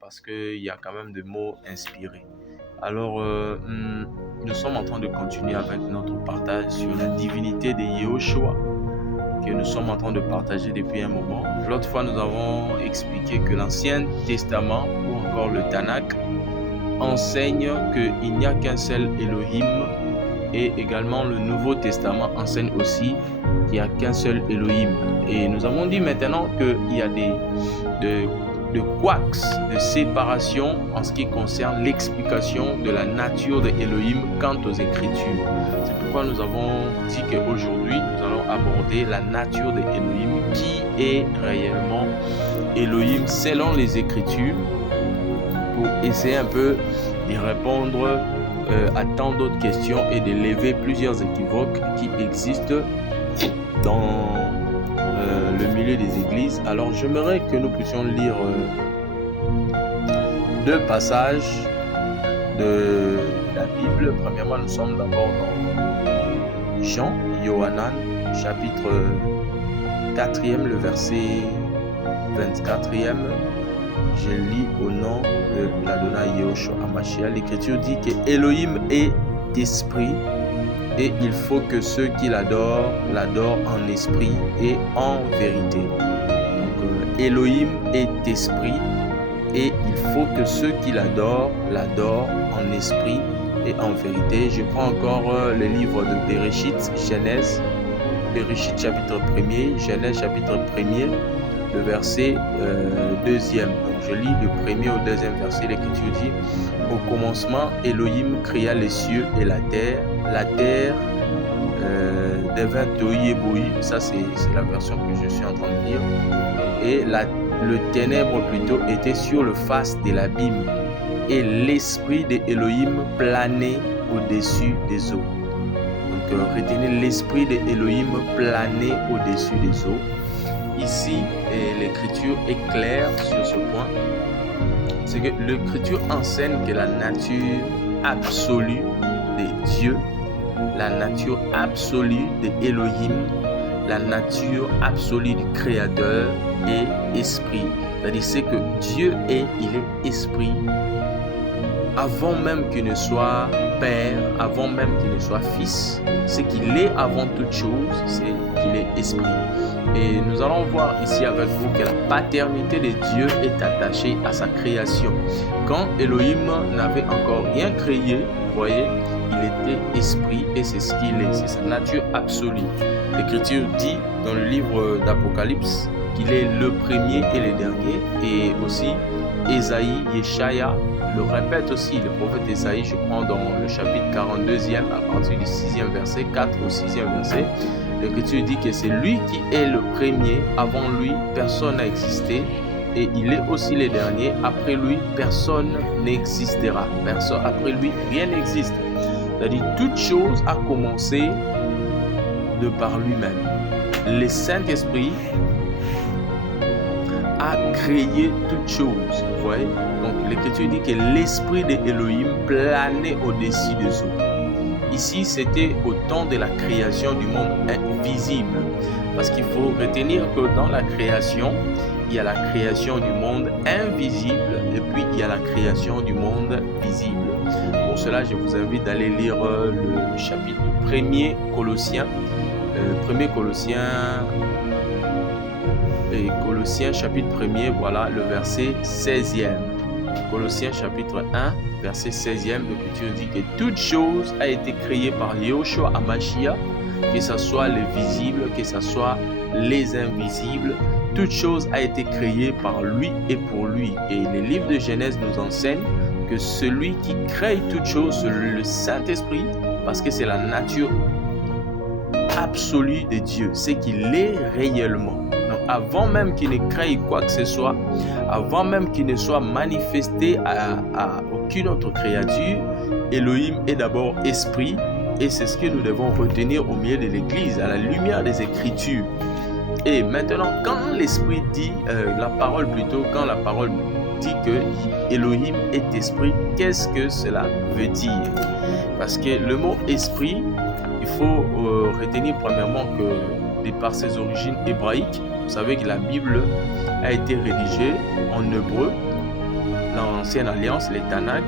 parce qu'il y a quand même des mots inspirés. Alors, nous sommes en train de continuer avec notre partage sur la divinité de Yahushua que nous sommes en train de partager depuis un moment. L'autre fois, nous avons expliqué que l'Ancien Testament ou encore le Tanakh enseigne qu'il n'y a qu'un seul Elohim, et également le Nouveau Testament enseigne aussi qu'il n'y a qu'un seul Elohim. Et nous avons dit maintenant qu'il y a de couacs, de séparation en ce qui concerne l'explication de la nature de Elohim quant aux Écritures. C'est pourquoi nous avons dit qu'aujourd'hui, nous allons aborder la nature de Elohim, qui est réellement Elohim selon les Écritures, pour essayer un peu d'y répondre à tant d'autres questions et de lever plusieurs équivoques qui existent dans le milieu des églises. Alors j'aimerais que nous puissions lire deux passages de la Bible. Premièrement, nous sommes d'abord dans Jean, Yohanan, chapitre 4e, le verset 24e. Je lis au nom de l'Adonai Yahushua HaMashiach. L'Écriture dit que Elohim est esprit et il faut que ceux qui l'adorent en esprit et en vérité. Donc Elohim est esprit et il faut que ceux qui l'adorent en esprit et en vérité. Je prends encore le livre de Bereshit, Genèse, Bereshit chapitre 1er, Genèse chapitre 1er, le verset 2e. Donc je lis le premier au deuxième verset. L'Écriture dit: au commencement, Elohim créa les cieux et la terre. La terre devint tohu et bohu. Ça c'est la version que je suis en train de lire. Et le ténèbre plutôt était sur le face de l'abîme. Et l'esprit de Elohim planait au-dessus des eaux. Donc retenez, l'esprit de Elohim planait au-dessus des eaux. Ici, l'Écriture est claire sur ce point. C'est que l'Écriture enseigne que la nature absolue de Dieu, la nature absolue de Elohim, la nature absolue du Créateur est esprit. C'est-à-dire c'est que Dieu il est esprit. Avant même qu'il ne soit Père, avant même qu'il ne soit Fils, c'est qu'il est avant toute chose, c'est qu'il est esprit. Et nous allons voir ici avec vous que la paternité de Dieu est attachée à sa création. Quand Elohim n'avait encore rien créé, vous voyez, il était esprit et c'est ce qu'il est, c'est sa nature absolue. L'Écriture dit dans le livre d'Apocalypse qu'il est le premier et le dernier, et aussi Ésaïe, Yeshaya le répète aussi, le prophète Ésaïe, je prends dans le chapitre 42e à partir du 6e verset, 4 au 6e verset. L'Écriture dit que c'est lui qui est le premier, avant lui personne n'a existé, et il est aussi le dernier, après lui personne n'existera, après lui rien n'existe. C'est-à-dire toute chose a commencé de par lui-même. Le Saint-Esprit a créé toutes choses, vous voyez. Donc l'Écriture dit que l'esprit de Elohim planait au-dessus des eaux. Ici, c'était au temps de la création du monde invisible. Parce qu'il faut retenir que dans la création, il y a la création du monde invisible et puis il y a la création du monde visible. Pour cela, je vous invite d'aller lire le chapitre 1er Colossiens. 1er Colossiens chapitre 1er, voilà le verset 16e. Colossiens chapitre 1, verset 16e, l'Écriture dit que toute chose a été créée par Yahushua HaMashiach, que ce soit les visibles, que ce soit les invisibles, toute chose a été créée par lui et pour lui. Et le livre de Genèse nous enseigne que celui qui crée toute chose, c'est le Saint-Esprit, parce que c'est la nature absolue de Dieu, c'est qu'il est réellement. Donc avant même qu'il ne crée quoi que ce soit, avant même qu'il ne soit manifesté à aucune autre créature, Elohim est d'abord esprit, et c'est ce que nous devons retenir au milieu de l'Église, à la lumière des Écritures. Et maintenant, quand l'Esprit dit, quand la parole dit que Elohim est esprit, qu'est-ce que cela veut dire? Parce que le mot esprit, il faut retenir premièrement que par ses origines hébraïques, vous savez que la Bible a été rédigée en hébreu l'ancienne alliance, les Tanakh.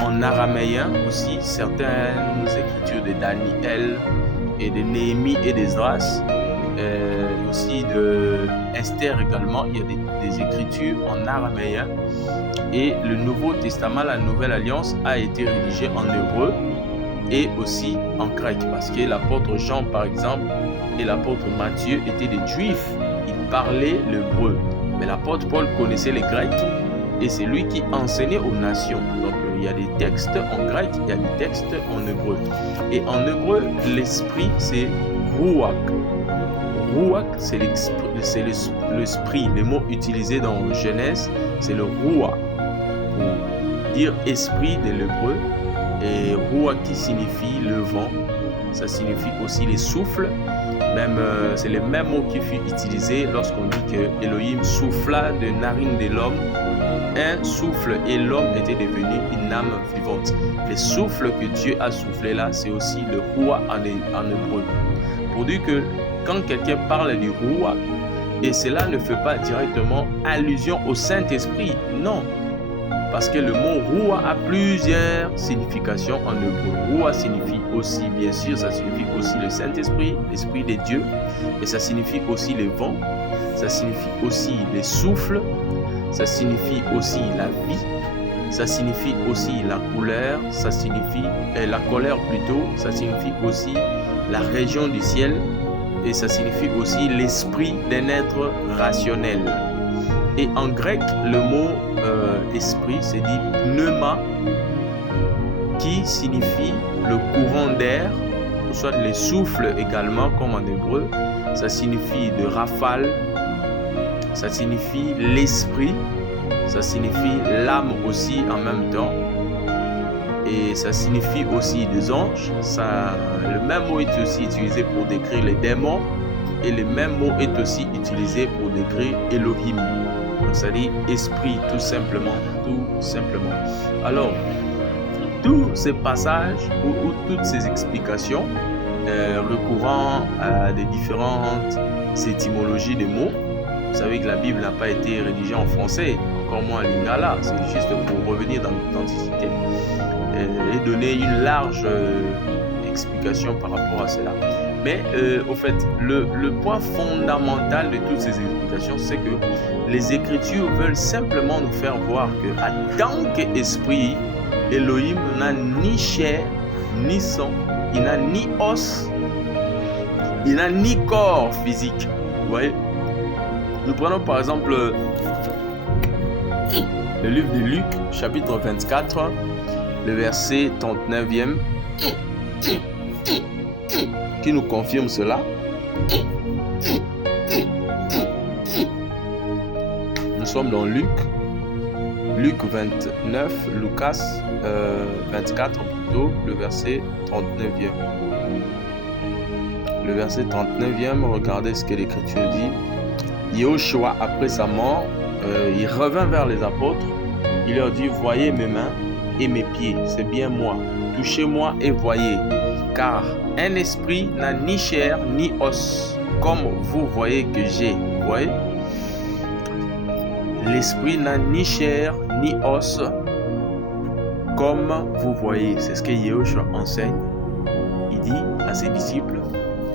En araméen aussi, certaines écritures de Daniel et de Néhémie et d'Esdras, aussi de Esther également, il y a des écritures en araméen. Et le Nouveau Testament, la Nouvelle Alliance, a été rédigé en hébreu et aussi en grec, parce que l'apôtre Jean, par exemple, et l'apôtre Matthieu étaient des Juifs. Ils parlaient l'hébreu, mais l'apôtre Paul connaissait les Grecs et c'est lui qui enseignait aux nations. Donc il y a des textes en grec, il y a des textes en hébreu. Et en hébreu, l'esprit, c'est Ruach. Ruach, c'est l'esprit. Le mot utilisé dans Genèse, c'est le Ruach, pour dire esprit de l'hébreu. Et Ruach qui signifie le vent, ça signifie aussi les souffles. Même, c'est le même mot qui fut utilisé lorsqu'on dit que Elohim souffla de narines de l'homme un souffle et l'homme était devenu une âme vivante. Le souffle que Dieu a soufflé là, c'est aussi le Ruach en hébreu. Pour dire que quand quelqu'un parle du Ruach, et cela ne fait pas directement allusion au Saint-Esprit, non. Parce que le mot Ruach a plusieurs significations en hébreu. Ruach signifie aussi, bien sûr, ça signifie aussi le Saint-Esprit, l'Esprit de Dieu. Et ça signifie aussi le vent, ça signifie aussi les souffles, ça signifie aussi la vie, ça signifie aussi la couleur, ça signifie la colère plutôt, ça signifie aussi la région du ciel et ça signifie aussi l'esprit d'un être rationnel. Et en grec, le mot esprit, c'est dit pneuma, qui signifie le courant d'air, ou soit les souffles également, comme en hébreu. Ça signifie de rafale, ça signifie l'esprit, ça signifie l'âme aussi en même temps. Et ça signifie aussi des anges. Le même mot est aussi utilisé pour décrire les démons. Et le même mot est aussi utilisé pour décrire Elohim. Donc ça dit esprit tout simplement. Alors, tous ces passages ou toutes ces explications recourant à des différentes étymologies des mots. Vous savez que la Bible n'a pas été rédigée en français, encore moins en lingala. C'est juste pour revenir dans l'authenticité et donner une large explication par rapport à cela. Mais au fait, le point fondamental de toutes ces explications, c'est que les Écritures veulent simplement nous faire voir que, en tant qu'esprit, Elohim n'a ni chair, ni sang, il n'a ni os, il n'a ni corps physique. Vous voyez? Nous prenons par exemple le livre de Luc, chapitre 24, le verset 39e, qui nous confirme cela. Nous sommes dans Luc 29, Lucas 24 plutôt, le verset 39e. Le verset 39e, regardez ce que l'Écriture dit. Yehoshua, après sa mort, il revint vers les apôtres. Il leur dit, voyez mes mains et mes pieds, c'est bien moi. Touchez-moi et voyez, car un esprit n'a ni chair ni os, comme vous voyez que j'ai. Vous voyez? L'esprit n'a ni chair ni os, comme vous voyez. C'est ce que Yehoshua enseigne. Il dit à ses disciples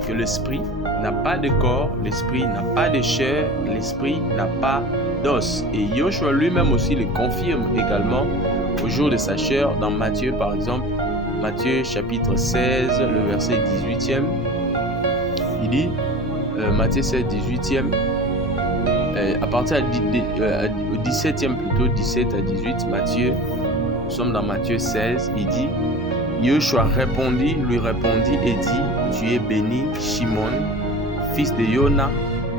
que l'esprit n'a pas de corps, l'esprit n'a pas de chair, l'esprit n'a pas d'os. Et Yehoshua lui-même aussi le confirme également au jour de sa chair dans Matthieu par exemple. Matthieu chapitre 16, le verset 18e. Il dit, Matthieu 16, 18e, à partir au 17e plutôt, 17 à 18, Matthieu, nous sommes dans Matthieu 16, il dit, Yehoshua lui répondit et dit, tu es béni, Shimon, fils de Yona,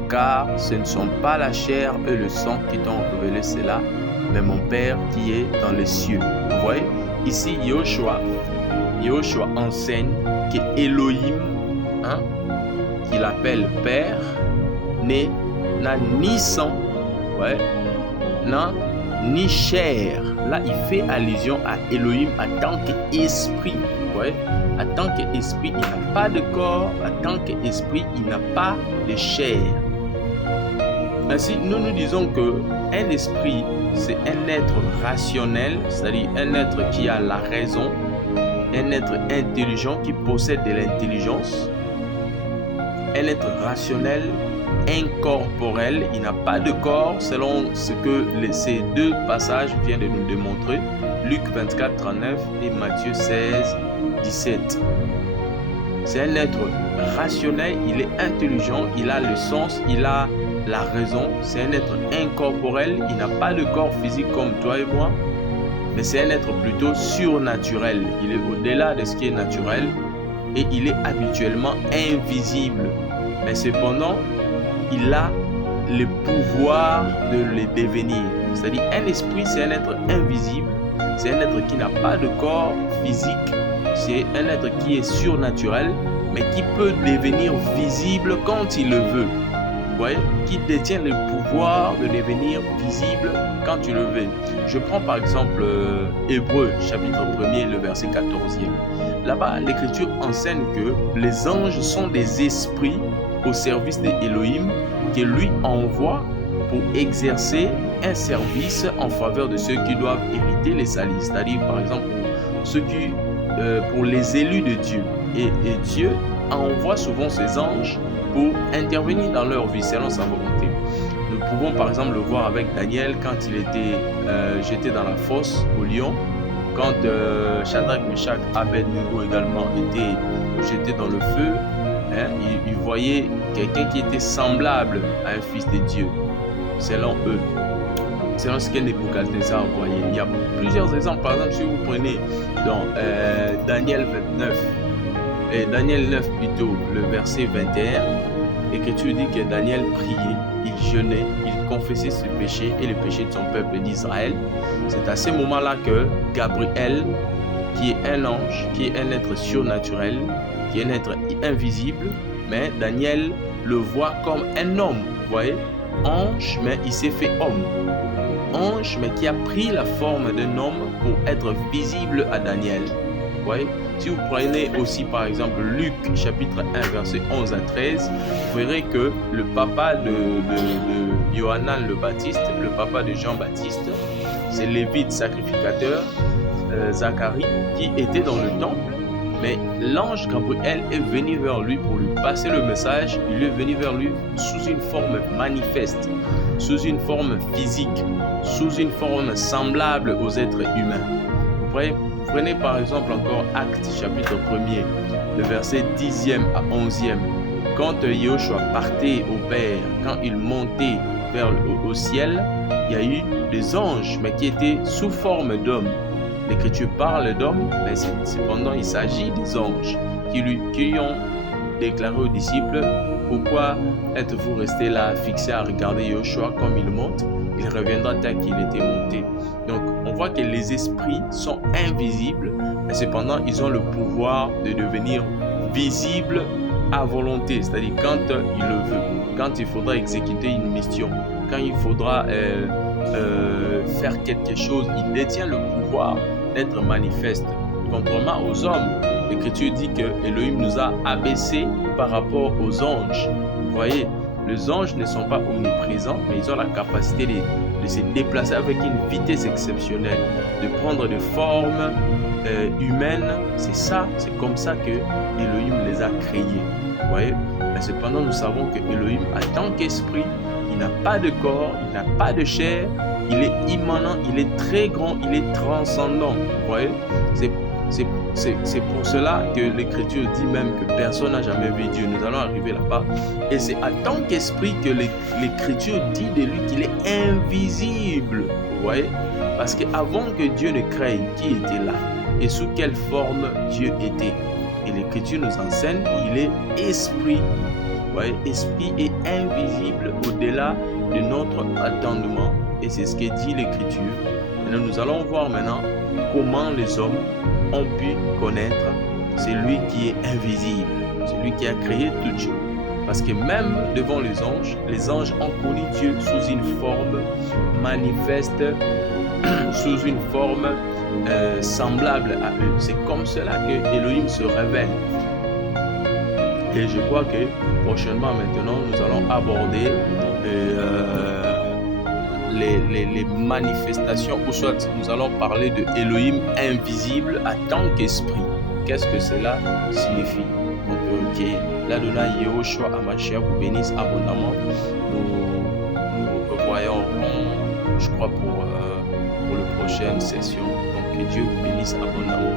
car ce ne sont pas la chair et le sang qui t'ont révélé cela, mais mon Père qui est dans les cieux. Vous voyez, ici Yehoshua enseigne que Elohim, qu'il appelle Père, n'a ni sang, n'a ni chair. Là, il fait allusion à Elohim en tant qu'esprit. En tant qu'esprit, il n'a pas de corps. En tant qu'esprit, il n'a pas de chair. Ainsi, nous disons que un esprit, c'est un être rationnel, c'est-à-dire un être qui a la raison, un être intelligent qui possède de l'intelligence, un être rationnel, incorporel, il n'a pas de corps selon ce que ces deux passages viennent de nous démontrer, Luc 24, 39 et Matthieu 16, 17. C'est un être rationnel, il est intelligent, il a le sens, il a la raison. C'est un être incorporel, il n'a pas de corps physique comme toi et moi, mais c'est un être plutôt surnaturel. Il est au-delà de ce qui est naturel et il est habituellement invisible. Mais cependant, il a le pouvoir de le devenir. C'est-à-dire, un esprit, c'est un être invisible, c'est un être qui n'a pas de corps physique, c'est un être qui est surnaturel, mais qui peut devenir visible quand il le veut. Vous voyez, qui détient le pouvoir de devenir visible quand tu le veux. Je prends par exemple Hébreux, chapitre 1er, le verset 14e. Là-bas, l'Écriture enseigne que les anges sont des esprits au service d'Élohim que lui envoie pour exercer un service en faveur de ceux qui doivent hériter les salis. C'est-à-dire, par exemple, pour les élus de Dieu. Et Dieu envoie souvent ses anges pour intervenir dans leur vie selon sa volonté. Nous pouvons par exemple le voir avec Daniel quand il était jeté dans la fosse au lion, quand Shadrach, Meshach, Abednego également étaient jetés dans le feu. Il voyait quelqu'un qui était semblable à un fils de Dieu, selon eux, selon ce que Nebuchadnezzar voyait. Il y a plusieurs exemples. Par exemple, si vous prenez dans Daniel 29, et Daniel 9 plutôt, le verset 21, l'Écriture dit que Daniel priait, il jeûnait, il confessait ses péchés et les péchés de son peuple d'Israël. C'est à ce moment-là que Gabriel, qui est un ange, qui est un être surnaturel, qui est un être invisible, mais Daniel le voit comme un homme, vous voyez, ange, mais il s'est fait homme. Ange, mais qui a pris la forme d'un homme pour être visible à Daniel. Vous voyez, si vous prenez aussi par exemple Luc chapitre 1 verset 11 à 13, vous verrez que le papa de Yohanan le Baptiste, le papa de Jean-Baptiste, c'est Lévite sacrificateur, Zacharie, qui était dans le temple. Mais l'ange Gabriel est venu vers lui pour lui passer le message. Il est venu vers lui sous une forme manifeste, sous une forme physique, sous une forme semblable aux êtres humains. Prenez par exemple encore Actes chapitre 1er, le verset 10e à 11e. Quand Yahushua partait au Père, quand il montait au ciel, il y a eu des anges, mais qui étaient sous forme d'hommes. L'Écriture parle d'hommes, mais cependant il s'agit des anges qui lui ont déclaré aux disciples: pourquoi êtes-vous restés là fixés à regarder Yahushua comme il monte? Il reviendra tel qu'il était monté. Donc on voit que les esprits sont invisibles, mais cependant ils ont le pouvoir de devenir visibles à volonté, c'est-à-dire quand il le veut, quand il faudra exécuter une mission, quand il faudra faire quelque chose, il détient le pouvoir d'être manifeste. Contrairement aux hommes, l'Écriture dit que Elohim nous a abaissés par rapport aux anges. Vous voyez, les anges ne sont pas omniprésents, mais ils ont la capacité de se déplacer avec une vitesse exceptionnelle, de prendre des formes humaines. C'est comme ça que Elohim les a créés. Vous voyez, mais cependant nous savons que Elohim, en tant qu'esprit, il n'a pas de corps, il n'a pas de chair, il est immanent, il est très grand, il est transcendant. Vous voyez, c'est pour cela que l'Écriture dit même que personne n'a jamais vu Dieu. Nous allons arriver là-bas. Et c'est en tant qu'esprit que l'Écriture dit de lui qu'il est invisible. Vous voyez, parce qu'avant que Dieu ne crée, qui était là et sous quelle forme Dieu était? Et l'Écriture nous enseigne qu'il est esprit. Vous voyez, esprit est invisible au-delà de notre attendement. Et c'est ce que dit l'Écriture. Et nous allons voir maintenant comment les hommes ont pu connaître celui qui est invisible, celui qui a créé toutes choses. Parce que même devant les anges ont connu Dieu sous une forme manifeste, sous une forme semblable à eux. C'est comme cela que Elohim se révèle. Et je crois que prochainement maintenant, nous allons aborder les manifestations, ou soit nous allons parler de Elohim invisible en tant qu'esprit. Qu'est-ce que cela signifie? Donc, que l'Adonai Yehoshua Hamashiach vous bénisse abondamment. Nous revoyons, je crois, pour la prochaine session. Donc, que Dieu vous bénisse abondamment.